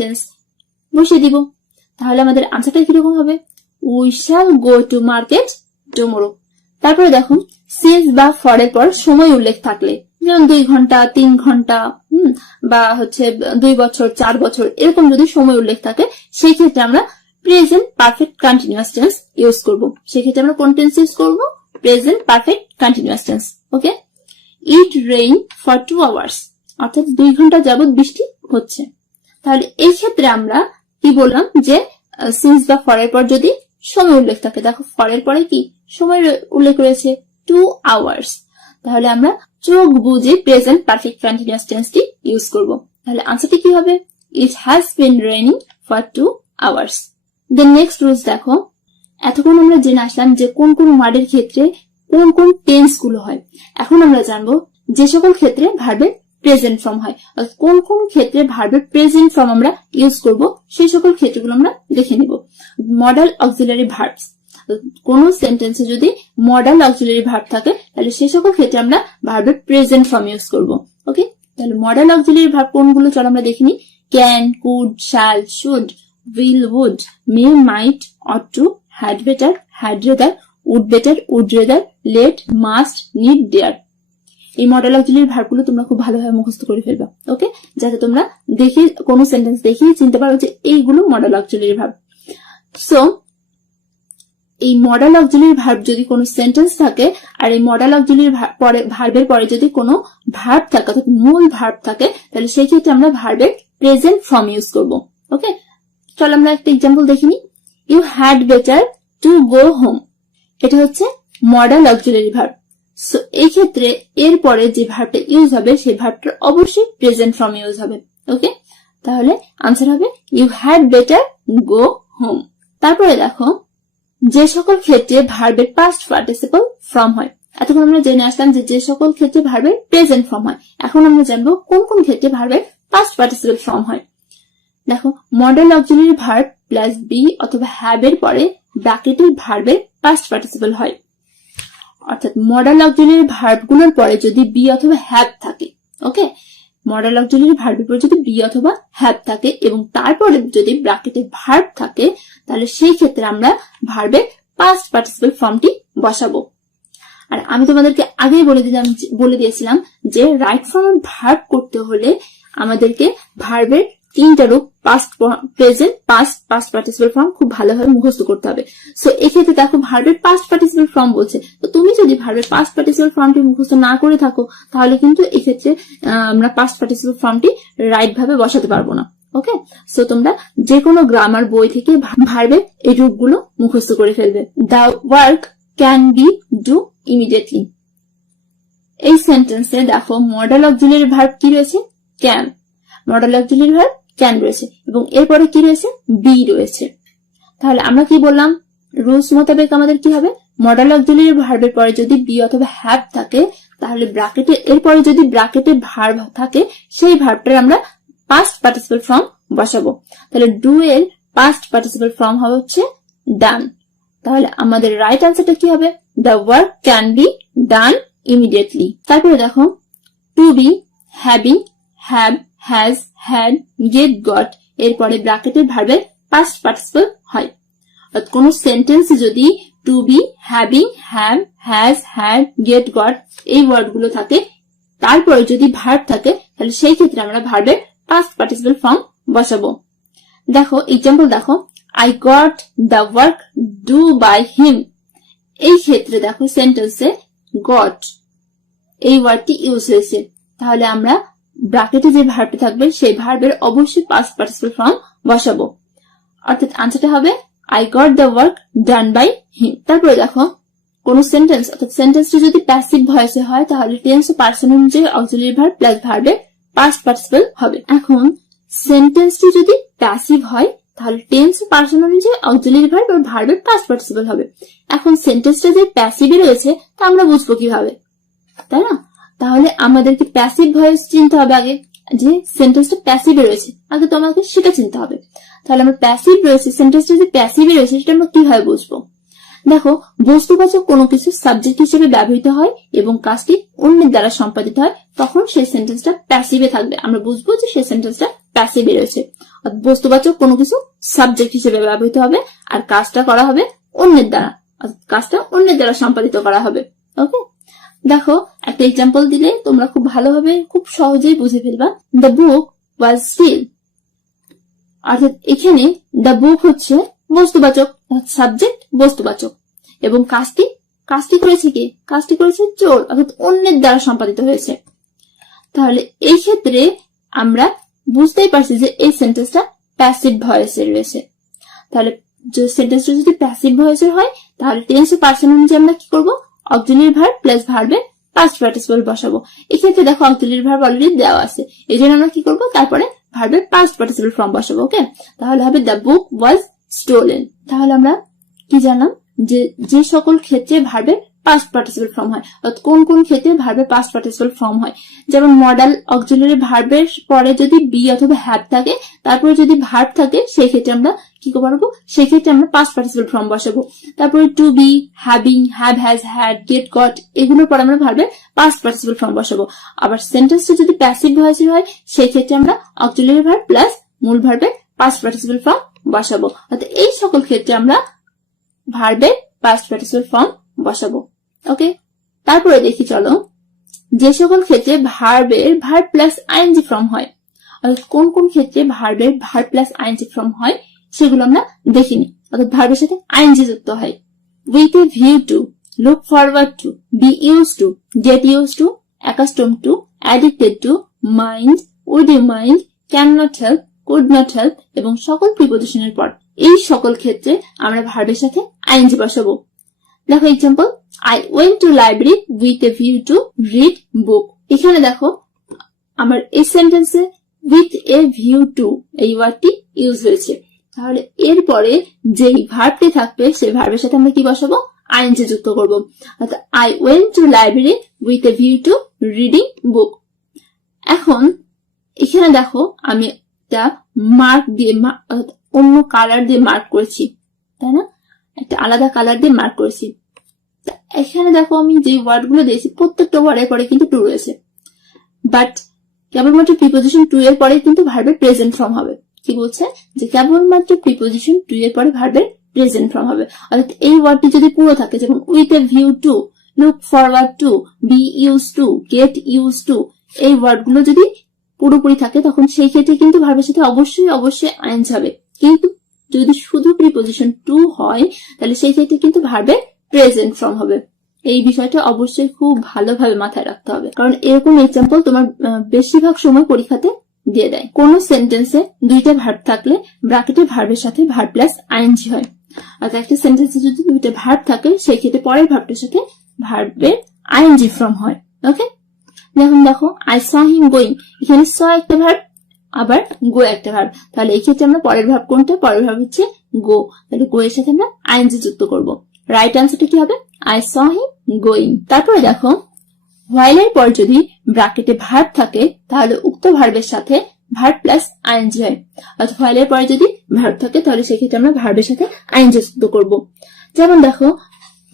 Tense বসিয়ে দিব। তাহলে আমাদের আনসারটা কিরকম হবে? We shall go to market tomorrow. তারপরে দেখো সিন্স বা ফর এর পর সময় উল্লেখ থাকলে, যেমন 2 ঘন্টা, 3 ঘন্টা, বা হচ্ছে 2 বছর, 4 বছর, এরকম যদি সময় উল্লেখ থাকে, সেই ক্ষেত্রে আমরা present perfect continuous tense use করব। সেক্ষেত্রে আমরা কোন টেন্স ইউজ করব? Present perfect continuous tense. Okay, it rain for 2 hours, অর্থাৎ 2 ঘন্টা যাবত বৃষ্টি হচ্ছে। তাহলে এই ক্ষেত্রে আমরা কি বললাম যে সিন্স বা ফর এর পর যদি সময় উল্লেখ থাকে, দেখো ফর এর পরে কি সময় উল্লেখ রয়েছে 2 আওয়ার্স, তাহলে আমরা চোখ বুঝে প্রেজেন্ট পারফেক্ট কন্টিনিউয়াস টেন্সটি ইউজ করব। তাহলে আনসারটি কি হবে? It has been raining for 2 hours. Then next rules দেখো, এতক্ষণ আমরা জেনে আসলাম যে কোন কোন ওয়ার্ডের ক্ষেত্রে কোন কোন টেন্স গুলো হয়। এখন আমরা জানবো যে সকল ক্ষেত্রে ভার্বের প্রেজেন্ট ফর্ম হয়, কোন কোন ক্ষেত্রে ভার্বের প্রেজেন্ট ফর্ম আমরা ইউজ করব, সেই সকল ক্ষেত্রগুলো আমরা দেখে নিব। মডাল অক্সিলারি ভার্বস, কোন সেন্টেন্সে যদি মডাল অক্সিলারি ভার্ব থাকে তাহলে সেই সকল ক্ষেত্রে আমরা ভার্বের প্রেজেন্ট ফর্ম ইউজ করব। ওকে, তাহলে মডাল অক্সিলারি ভার্ব কোনগুলো চলো আমরা দেখে নিই। Can, could, shall, should, will, would, may, might, ought to, had better, had rather, would better, would rather, let, must, need, dare. এই মডেল অক্সিলারি ভার্বগুলো তোমরা খুব ভালোভাবে মুখস্থ করে ফেলবা। ওকে, যাতে তোমরা দেখে কোনো সেন্টেন্স দেখেই চিনতে পারো যে এইগুলো মডেল অক্সিলারি ভার্ব। সো এই মডেল অক্সিলারি ভার্ব যদি কোনো সেন্টেন্স থাকে আর এই মডেল অক্সিলারি ভার্বের পরে যদি কোনো ভার্ব থাকে, অর্থাৎ মূল ভার্ব থাকে, তাহলে সেই ক্ষেত্রে আমরা ভার্বের প্রেজেন্ট ফর্ম ইউজ করব। ওকে, চলো আমরা একটা এক্সাম্পল দেখি নি। You had better to go home, এটা হচ্ছে মডেল অক্সিলারি ভার্ব। সো এই ক্ষেত্রে এর পরে যে ভার্বটা ইউজ হবে সেই ভার্বটার অবশ্যই প্রেজেন্ট ফর্ম ইউজ হবে। ওকে, তাহলে আনসার হবে you had better go home. তারপরে দেখো যে সকল ক্ষেত্রে ভার্বের পাস্ট পার্টিসিপল ফর্ম হয়। এতক্ষণ আমরা জেনে আসলাম যে যে সকল ক্ষেত্রে ভার্বের প্রেজেন্ট ফর্ম হয়। এখন আমরা জানবো কোন কোন ক্ষেত্রে ভার্বের পাস্ট পার্টিসিপল ফর্ম হয়। দেখো model auxiliary verb plus be অথবা হ্যাভ এর পরে ব্র্যাকেটের ভার্বের পাস্ট পার্টিসিপল হয়, অর্থাৎ মডেল অক্সিলারি ভার্ব গুলোর পরে যদি বি অথবা হ্যাভ থাকে। ওকে, মডেল অক্সিলারি ভার্বের পরে যদি বি অথবা হ্যাভ থাকে এবং তারপরে যদি ব্র্যাকেটে ভার্ব থাকে, তাহলে সেই ক্ষেত্রে আমরা ভার্বের পাস্ট পার্টিসিপল ফর্মটি বসাবো। আর আমি তোমাদেরকে আগেই বলে দিয়েছিলাম যে রাইট ফর্ম ভার্ব করতে হলে আমাদেরকে ভার্বের 3টা রূপ past, present, past participle form খুব ভালোভাবে মুখস্থ করতে হবে। সো এক্ষেত্রে দেখো ভার্বের পাস্ট পার্টিসিপল ফর্ম বলছে, তো তুমি যদি ভার্বের পাস্ট পার্টিসিপল ফর্মটি মুখস্থ না করে থাকো তাহলে কিন্তু এক্ষেত্রে আমরা পাস্ট পার্টিসিপল ফর্মটি রাইট ভাবে বসাতে পারবো না। ওকে, সো তোমরা যে কোনো গ্রামার বই থেকে ভার্বের এই রূপগুলো মুখস্থ করে ফেলবে। The work can B do immediately. এই সেন্টেন্সে দেখো মডেল অক্সিলারি ভার্ব কি রয়েছে? Can. Model auxiliary verb can রয়েছে এবং এরপরে কি রয়েছে? বি রয়েছে। তাহলে আমরা কি বললাম? রুলস মোতাবেক আমাদের কি হবে? মডেল অক্সিলারি ভার্বের পরে যদি বি অথবা হ্যাভ থাকে তাহলে ব্র্যাকেটে এরপরে যদি ব্র্যাকেটে ভার্ব থাকে সেই ভার্বটার আমরা পাস্ট পার্টিসিপল ফর্ম বসাবো। তাহলে ডু এর পাস্ট পার্টিসিপল ফর্ম হবে হচ্ছে ডান। তাহলে আমাদের রাইট আনসারটা কি হবে? The work can be done immediately. তারপরে দেখো to be, having, have, has, had, get, got এরপরে ব্র্যাকেটের ভার্বের পাস্ট পার্টিসিপল হয়। অর্থাৎ কোন সেন্টেন্সে যদি to be, having, have, has, had, get, got এই ওয়ার্ডগুলো থাকে, তারপরে যদি ভার্ব থাকে তাহলে সেই ক্ষেত্রে আমরা ভার্বের পাস্ট পার্টিসিপল ফর্ম বসাবো। দেখো এক্সাম্পল দেখো, I got the work due by him। এই ক্ষেত্রে দেখো সেন্টেন্সে got এই ওয়ার্ডটি ইউজ হয়েছে, তাহলে আমরা ব্র্যাকেটে যে ভার্বটি থাকবে সেই ভার্বের অবশ্যই পাস্ট পার্টিসিপল ফর্ম বসাবো। অর্থাৎ আনসারটা হবে I got the work done by him। তারপরে দেখো কোন সেন্টেন্স, অর্থাৎ সেন্টেন্সটি যদি প্যাসিভ ভয়েসে হয় তাহলে টেন্স ও পার্সন অনুযায়ী অক্সিলারি ভার্ব প্লাস ভার্বের পাস্ট পার্টিসিপল হবে। এখন সেন্টেন্সটি যদি প্যাসিভ হয় তাহলে টেন্স ও পার্সন অনুযায়ী অক্সিলারি ভার্ব আর ভার্বের পাস্ট পার্টিসিপল হবে। এখন সেন্টেন্সটা যে প্যাসিভে রয়েছে তা আমরা বুঝবো কিভাবে, তাই না? তাহলে আমাদেরকে প্যাসিভ ভয়েস চিনতে হবে আগে, যে সেন্টেন্সটা প্যাসিভে রয়েছে আগে তো আমাকে সেটা চিনতে হবে। তাহলে আমরা প্যাসিভ রয়েছে, সেন্টেন্সটা যে প্যাসিভে রয়েছে সেটা আমরা কিভাবে বুঝবো? দেখো, বস্তুবাচক কোনো কিছু সাবজেক্ট হিসেবে ব্যবহৃত হয় এবং কাজটি অন্যের দ্বারা সম্পাদিত হয়, তখন সেই সেন্টেন্সটা প্যাসিভে থাকবে। আমরা বুঝবো যে সেই সেন্টেন্সটা প্যাসিভে রয়েছে। বস্তুবাচক কোনো কিছু সাবজেক্ট হিসেবে ব্যবহৃত হবে আর কাজটা করা হবে অন্যের দ্বারা, কাজটা অন্যের দ্বারা সম্পাদিত করা হবে। ওকে, দেখো একটা এক্সাম্পল দিলে তোমরা খুব ভালোভাবে খুব সহজেই বুঝে ফেলবা। দ্য বুক ওয়াজ স্টিল, অর্থাৎ এখানে দ্য বুক হচ্ছে বস্তুবাচক, সাবজেক্ট বস্তুবাচক, এবং কাজটি করেছে কি? কাজটি করেছে চোর, অর্থাৎ অন্যের দ্বারা সম্পাদিত হয়েছে। তাহলে এই ক্ষেত্রে আমরা বুঝতেই পারছি যে এই সেন্টেন্সটা প্যাসিভ ভয়েসে রয়েছে। তাহলে সেন্টেন্সটা যদি প্যাসিভ ভয়েসের হয় তাহলে টেন্স পার্সন অনুযায়ী আমরা কি করবো? অক্সিলিয়ারি ভার্ব প্লাস ভার্বের পাস্ট পার্টিসিপল বসাবো। এক্ষেত্রে দেখো অক্সিলিয়ারি ভার্ব অলরেডি দেওয়া আছে, এই জন্য আমরা কি করবো? তারপরে ভার্বের পাস্ট পার্টিসিপল ফর্ম বসাবো। ওকে, তাহলে হবে দ্য বুক ওয়াজ স্টোলেন। তাহলে আমরা কি জানলাম? যে সকল ক্ষেত্রে ভার্বের পাস্ট পার্টিসিপল ফর্ম হয়, অর্থাৎ কোন কোন ক্ষেত্রে ভার্বের পাস্ট পার্টিসিপল ফর্ম হয়। যেমন মডাল অক্সিলিয়ারি ভার্বের পরে যদি বি অথবা হ্যাভ থাকে, তারপরে যদি ভার্ব থাকে, সেই ক্ষেত্রে আমরা কি করবো? সেই ক্ষেত্রে আমরা পাস্ট পার্টিসিপল ফর্ম বসাবো। তারপরে to be, having, have, has, had, get, got, এগুলোর পর আমরা ভার্বের পাস্ট পার্টিসিপল ফর্ম বসাবো। আবার সেন্টেন্সটা যদি প্যাসিভ ভয়েসের হয়, সেই ক্ষেত্রে আমরা অক্সিলিয়ারি ভার্ব প্লাস মূল ভার্বের পাস্ট পার্টিসিপল ফর্ম বসাবো। অর্থাৎ এই সকল ক্ষেত্রে আমরা ভার্বের পাস্ট পার্টিসিপল ফর্ম বসাবো। ওকে, তারপরে দেখি চলো, যে সকল ক্ষেত্রে ভার্বের ভার্ব প্লাস আইএনজি ফর্ম হয়, অর্থাৎ কোন কোন ক্ষেত্রে ভার্বের ভার্ব প্লাস আইএনজি ফর্ম হয় সেগুলো আমরা দেখিনি। অর্থাৎ ভার্বের সাথে আইএনজি যুক্ত হয়। With a view to, look forward to, be use to, get use to, accustom to, addicted to, mind, would you mind, can not help, could not help এবং সকল প্রিপোজিশনের পর এই সকল ক্ষেত্রে আমরা ভার্বের সাথে আইএনজি বসাবো। দেখো example, I went to library with a view to read বুক। এখানে দেখো আমার এই সেন্টেন্সে উইথ এ ভিউ টু এই ওয়ার্ডটি ইউজ হয়েছে। তাহলে এরপরে যেই ভার্বটি থাকবে সেই ভার্বের সাথে আমরা কি বসাবো? আইএনজি যুক্ত করবো। অর্থাৎ I went to library with a view to reading book. এখন এখানে দেখো আমি একটা মার্ক দিয়ে, অন্য কালার দিয়ে মার্ক করেছি, তাই না? একটা আলাদা কালার দিয়ে মার্ক করেছি। এখানে দেখো আমি যে ওয়ার্ড গুলো দিয়েছি প্রত্যেকটা ওয়ার্ডের পরে কিন্তু টু রয়েছে, বাট কেবলমাত্র প্রিপোজিশন টু এর পরে কিন্তু ভার্বের প্রেজেন্ট ফর্ম হবে। কি বলছে? যে কেবলমাত্র প্রিপোজিশন টু এর পরে ভার্বের প্রেজেন্ট ফর্ম হবে। অর্থাৎ এই ওয়ার্ডটি যদি পুরো থাকে, যেমন with a view to, look forward to, be use to, get use to, এই ওয়ার্ড গুলো যদি পুরোপুরি থাকে তখন সেই ক্ষেত্রে কিন্তু ভার্বের সাথে অবশ্যই আইএনজি হবে। কিন্তু যদি শুধু প্রিপোজিশন টু হয় তাহলে সেই ক্ষেত্রে কিন্তু ভার্বের প্রেজেন্ট ফর্ম হবে। এই বিষয়টা অবশ্যই খুব ভালোভাবে মাথায় রাখতে হবে, কারণ এরকম এক্সাম্পল তোমার বেশিরভাগ সময় পরীক্ষাতে দিয়ে দেয়। কোন সেন্টেন্সে দুইটা ভার্ব থাকলে ব্র্যাকেটে ভার্বের সাথে ভার্ব প্লাস আইএনজি হয়। আর একটা সেন্টেন্সে যদি দুইটা ভার্ব থাকে সেই ক্ষেত্রে পরের ভার্বটার সাথে ভার্বের আইএনজি ফর্ম হয়। ওকে, এখন দেখো আই স হিম গোয়িং, এখানে স একটা ভার্ব আবার গো একটা ভার্ব। তাহলে এই ক্ষেত্রে আমরা পরের ভার্ব কোনটা? পরের ভার্ব হচ্ছে গো। তাহলে গো এর সাথে আমরা আইএনজি যুক্ত করব। রাইট আনসারটা কি হবে? I saw him going. তারপরে দেখো হোয়াইল এর পর যদি ব্র্যাকেটে ভার্ব থাকে তাহলে উক্ত ভার্বের সাথে ভার্ব প্লাস আইএনজি হয়। অর্থাৎ হোয়াইল এর পরে যদি ভার্ব থাকে তাহলে সেক্ষেত্রে আমরা ভার্বের সাথে আইএনজি যুক্ত করব। যেমন দেখো,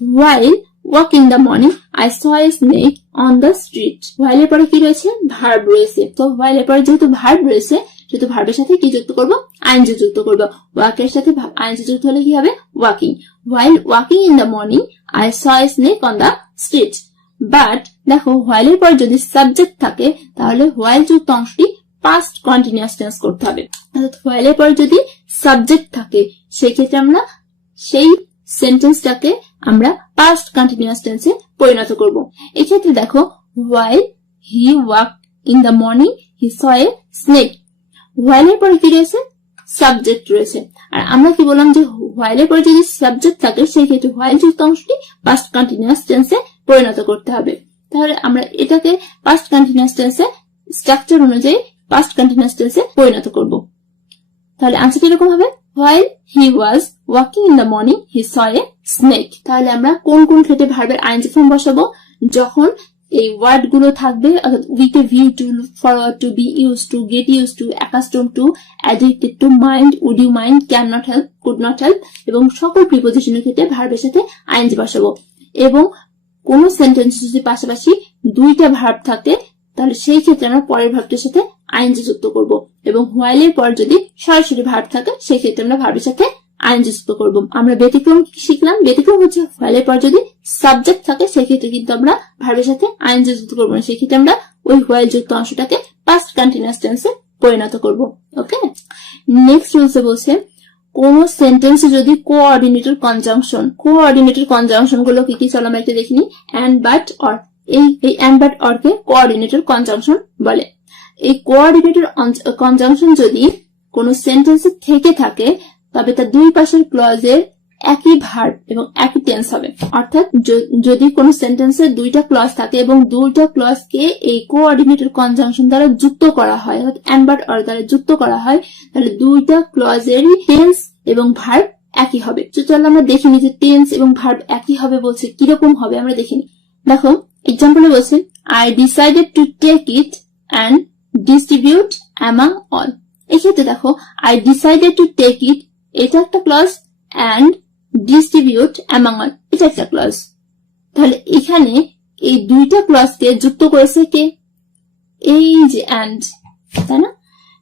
while walk in the morning I saw a snake on the street. While এর পরে কি রয়েছে? ভার্ব রয়েছে। তো হোয়াইল এর পরে যেহেতু ভার্ব রয়েছে সেহেতু ভার্বের সাথে কি যুক্ত করবো? আইএনজি যুক্ত করবো। ওয়াক এর সাথে আইএনজি যুক্ত হলে কি হবে? Walking. While walking in the morning I saw a snake on the street. But দেখো হোয়াইল এর পর যদি সাবজেক্ট থাকে তাহলে হোয়াইল যুক্ত অংশটি পাস্ট কন্টিনিউয়াস টেন্স করতে হবে। অর্থাৎ হোয়াইল এর পর যদি সাবজেক্ট থাকে সেক্ষেত্রে আমরা সেই সেন্টেন্সটাকে আমরা পাস্ট কন্টিনিউয়াস টেন্সে পরিণত করব। এক্ষেত্রে দেখো, while he walk in the morning he saw a snake. While এর পরে কি রয়েছে? সাবজেক্ট রয়েছে। আর আমরা কি বললাম যে হোয়াইল এর পরে যদি সাবজেক্ট থাকে সেই ক্ষেত্রে হোয়াইল যুক্ত অংশটি পাস্ট কন্টিনিউয়াস টেন্সে পরিণত করতে হবে। তাহলে আমরা এটাকে পাস্ট কন্টিনিউয়াস টেন্সে স্ট্রাকচার অনুযায়ী পাস্ট কন্টিনিউয়াস টেন্সে পরিণত করব। তাহলে আনসারটা এরকম হবে, while he was walking in the morning he saw a snake। তাহলে আমরা কোন কোন ক্ষেত্রে ভার্বের আইএনজি ফর্ম বসাবো? যখন এই ওয়ার্ড গুলো থাকবে, with a view to, forward to, be use to, get use to, accustom to, addicted to, mind, would you mind, can not help, could not help, এবং সকল প্রিপোজিশনের ক্ষেত্রে ভার্বের সাথে আইএনজি বসাবো। এবং কোন সেন্টেন্স যদি পাশাপাশি দুইটা ভার্ব থাকে তাহলে সেই ক্ষেত্রে আমরা পরের ভার্বটির সাথে আইএনজি যুক্ত করব, এবং হোয়াইল এর পর যদি সরাসরি ভার্ব থাকে সেই ক্ষেত্রে আমরা ভার্বের সাথে আইএনজি যুক্ত করব। আমরা ব্যতিক্রম শিখলাম, ব্যতিক্রম হচ্ছে হোয়াইল এর পর যদি সাবজেক্ট থাকে সেই ক্ষেত্রে কিন্তু আমরা ভার্বের সাথে আইএনজি যুক্ত করব না, সেই ক্ষেত্রে আমরা ওই হোয়াইল যুক্ত অংশটাকে পাস্ট কন্টিনিউয়াস টেন্সে পরিণত করব। ওকে, নেক্সট রুলসে বলছে কোন সেন্টেন্সে যদি কোঅর্ডিনেটর কনজাংশন গুলো কি কি, চলো আমরা একটা দেখিনি। এন্ড, বাট, অর, এই এন্ড, বাট, অর কে কোঅর্ডিনেটর কনজাংশন বলে। এই কোঅর্ডিনেটর কনজাংশন যদি কোন সেন্টেন্সে থেকে থাকে তবে তার দুই পাশের ক্লজের একই ভার্ব এবং একই টেন্স হবে। অর্থাৎ যদি কোন সেন্টেন্সে দুইটা ক্লজ থাকে এবং দুইটা ক্লজকে এই কোঅর্ডিনেটর কনজাংশন দ্বারা যুক্ত করা হয়, অর্থাৎ এন্ড, বাট, অর দ্বারা যুক্ত করা হয়, তাহলে দুইটা ক্লজেরই টেন্স এবং ভার্ব একই হবে। তো চলো আমরা দেখিনি যে টেন্স এবং ভার্ব একই হবে বলছে, কিরকম হবে আমরা দেখিনি। দেখো এক্সাম্পলে বলছে I decided to take it and distribute among all. এক্ষেত্রে দেখো I decided to take it এটা একটা clause, and distribute among all এটা একটা ক্লজ। তাহলে এখানে এই দুইটা ক্লজকে যুক্ত করেছে কে? এই যে অ্যান্ড, তাই না?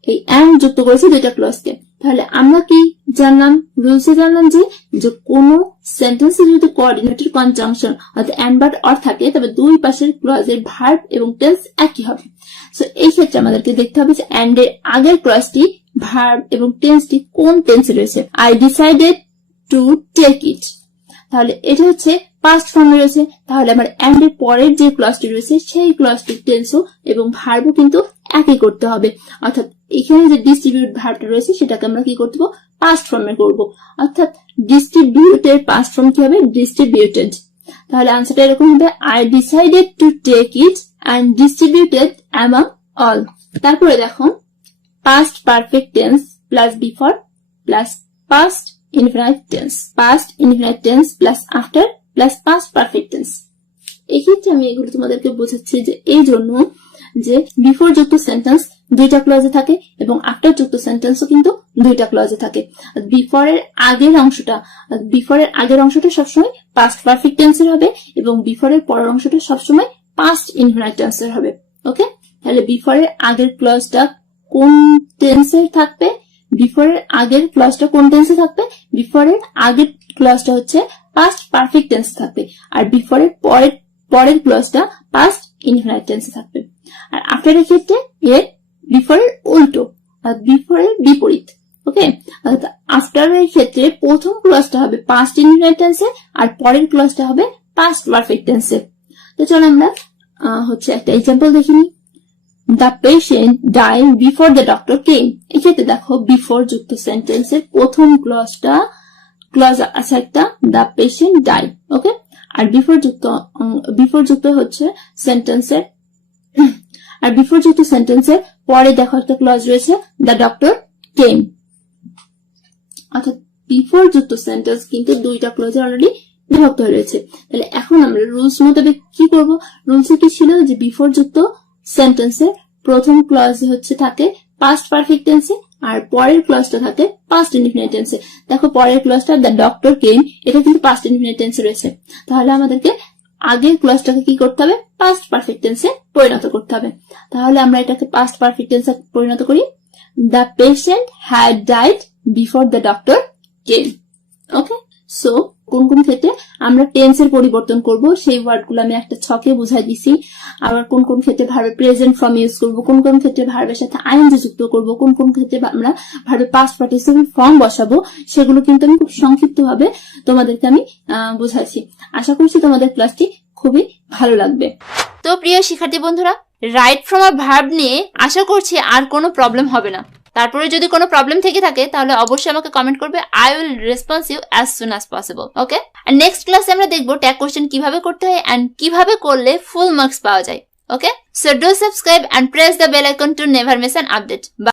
এই অ্যান্ড যুক্ত করেছে দুইটা ক্লজকে। তাহলে আমরা কি জানলাম? রুলসে জানলাম যে কোন সেন্টেন্সে যদি কোঅর্ডিনেটর কনজাংশন অর্থাৎ এন্ড, বাট, অর থাকে তবে দুই পাশের ক্লজের ভার্ব এবং টেন্স একই হবে। সো এই ক্ষেত্রে আমাদেরকে দেখতে হবে যে এন্ড এর আগের ক্লজটি, ভার্ব এবং টেন্সটি কোন টেন্সে রয়েছে। I decided to take it, তাহলে এটা হচ্ছে পাস্ট ফর্মে রয়েছে। তাহলে আমার এন্ড এর পরের যে ক্লজটি রয়েছে সেই ক্লজটির টেন্সও এবং ভার্বও কিন্তু একই করতে হবে। অর্থাৎ এখানে যে ডিস্ট্রিবিউট ভার্বটা রয়েছে সেটাকে আমরা কি করতে হবে? পাস্ট ফর্মে করব। অর্থাৎ ডিস্ট্রিবিউটের পাস্ট ফর্ম কি হবে? ডিস্ট্রিবিউটেড। তাহলে আনসারটা এরকম হবে I decided to take it and distributed among all. তারপরে দেখো past perfect tense plus before plus past infinite tense plus after plus past perfect tense. এক্ষেত্রে আমি এগুলো তোমাদেরকে বোঝাচ্ছি যে এই জন্য যে বিফোর যুক্ত সেন্টেন্স দুইটা ক্লজে থাকে এবং আফটার যুক্ত সেন্টেন্সও কিন্তু দুইটা ক্লজে থাকে। বিফোরের আগের অংশটা সবসময় পাস্ট পারফেক্ট টেন্সের হবে এবং বিফোরের পরের অংশটা সবসময় পাস্ট ইনফিনিট টেন্সের হবে। ওকে, তাহলে বিফোরের আগের ক্লজটা কোন টেন্সে থাকবে? বিফোরের আগের ক্লজটা কোন টেন্সে থাকবে? বিফোরের আগের ক্লজটা হচ্ছে পাস্ট পারফেক্ট টেন্স থাকবে, আর বিফোরের পরের ক্লজটা পাস্ট ইনফিনিট টেন্সে থাকবে। আর আফটারের ক্ষেত্রে এর বিফোরের উল্টো, আর বিফোরের বিপরীত। ওকে, আফটারের ক্ষেত্রে প্রথম ক্লজটা হবে পাস্ট ইনফিনিট টেন্সে আর পরের ক্লজটা হবে পাস্ট পারফেক্ট টেন্সে। তো চলো আমরা একটা এক্সাম্পল দেখিনি। The patient die before the doctor came. এক্ষেত্রে দেখো বিফোর যুক্ত সেন্টেন্সের প্রথম ক্লজ আছে একটা, দ্য পেশেন্ট ডাই। ওকে, আর বিফোর যুক্ত হচ্ছে সেন্টেন্সের পরে দেখো একটা ক্লজ রয়েছে দ্য ডক্টর কেম। অর্থাৎ বিফোর যুক্ত সেন্টেন্স কিন্তু দুইটা ক্লজে অলরেডি বিভক্ত হয়ে রয়েছে। তাহলে এখন আমরা রুলস মোতাবেক কি করব? রুলসে কি ছিল যে বিফোর যুক্ত সেন্টেন্সের প্রথম ক্লজ হচ্ছে থাকে পাস্ট পারফেক্ট টেন্সে আর পরের ক্লজটা থাকে পাস্ট ইনডিফিনিট টেন্সে। দেখো পরের ক্লজটা দ্য ডক্টর কেম, এটা কিন্তু পাস্ট ইনডিফিনিট টেন্সে রয়েছে। তাহলে আমাদেরকে আগের ক্লজটাকে কি করতে হবে? পাস্ট পারফেক্ট টেন্সে পরিণত করতে হবে। তাহলে আমরা এটাকে পাস্ট পারফেক্ট টেন্সে পরিণত করি। The patient had died before the doctor came. Okay, so কোন কোন ক্ষেত্রে আমরা টেন্সের পরিবর্তন করব সেই ওয়ার্ডগুলো আমি একটা ছকে বুঝাই দিছি। আবার কোন কোন ক্ষেত্রে ভার্বের প্রেজেন্ট ফর্ম ইউজ করব, কোন কোন ক্ষেত্রে ভার্বের সাথে আইএনজি যুক্ত করব, কোন কোন ক্ষেত্রে আমরা ভার্বের পাস্ট পার্টিসিপল ফর্ম বসাবো, সেগুলো কিন্তু আমি খুব সংক্ষিপ্তভাবে তোমাদেরকে আমি বুঝাইছি। আশা করছি তোমাদের ক্লাসটি খুবই ভালো লাগবে। তো প্রিয় শিক্ষার্থী বন্ধুরা, রাইট ফ্রম আ ভার্ব নিয়ে আশা করছি আর কোনো প্রবলেম হবে না। তারপরে যদি কোনো প্রবলেম থেকে থাকে তাহলে অবশ্যই আমাকে কমেন্ট করবে। I will response you as soon as possible. Okay, আর নেক্সট ক্লাসে আমরা দেখবো ট্যাগ কোশ্চেন কিভাবে করতে হয় এন্ড কিভাবে করলে ফুল মার্কস পাওয়া যায়। Okay, so do subscribe and press the bell icon to never miss an update.